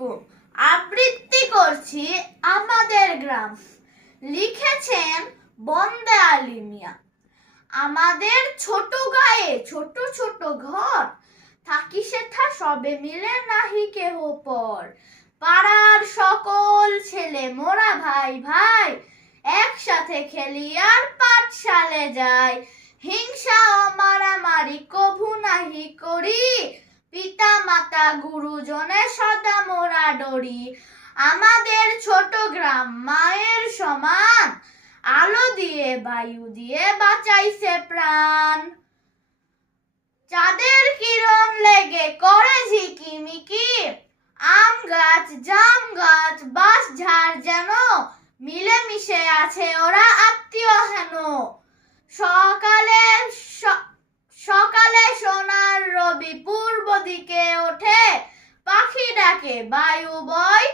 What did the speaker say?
আলাইকুম। আবৃত্তি করছি আমাদের গ্রাম। লিখেছেন বন্দে আলী মিয়া। আমাদের ছোট গায়ে ছোট ছোট ঘর, থাকি সেথা সবে মিলে নাহি কেহ পর। পাড়ার সকল ছেলে মোরা ভাই ভাই, একসাথে খেলি আর পাঠশালে যাই। হিংসা ও মারামারি কভু নাহি করি, পিতা মাতা গুরুজনে সদা মোরা ডরি। আমাদের ছোট গ্রাম মায়ের সমান, আলো দিয়ে বায়ু দিয়ে বাঁচাইছে প্রাণ। চাঁদের কিরণ লেগে করে ঝিকিমিকি, আম গাছ জাম গাছ বাঁশ ঝাড় যেন মিলেমিশে আছে ওরা আত্মীয় হেন। সকালে সোনার রবি পূর্ব দিকে ওঠে, পাখি ডাকে বায়ু বয়